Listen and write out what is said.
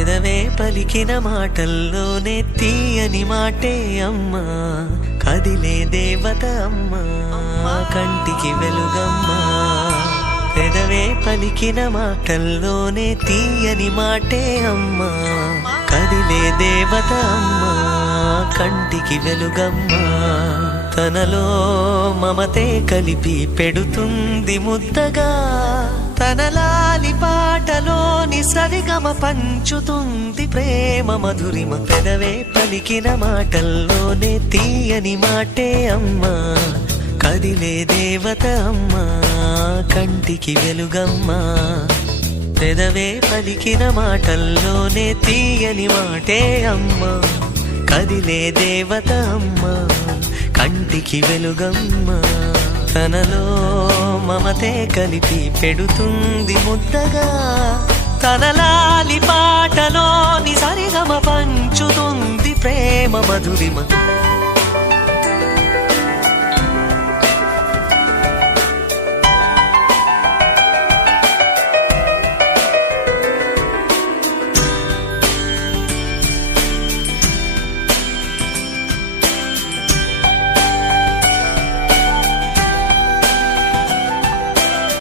పెదవే పలికిన మాటల్లోనే తీయని మాటే అమ్మా, కదిలే దేవత అమ్మా, కంటికి వెలుగమ్మా. పెదవే పలికిన మాటల్లోనే తీయని మాటే అమ్మా, కదిలే దేవత అమ్మా, కంటికి వెలుగమ్మా. తనలో మమతే కలిపి పెడుతుంది ముద్దగా, తన లాలి పాటలోని సరిగమ పంచుతుంది ప్రేమ మధురిమ. పెదవే పలికిన మాటల్లోనే తీయని మాటే అమ్మా, కదిలే దేవత అమ్మా, కంటికి వెలుగమ్మా. పెదవే పలికిన మాటల్లోనే తీయని మాటే అమ్మా, కదిలే దేవత అమ్మా, కంటికి వెలుగమ్మా. తనలో మమతే కలిపి పెడుతుంది ముద్దగా, తన లాలి పాటలోని సరిగమ పంచుతుంది ప్రేమ మధురిమ.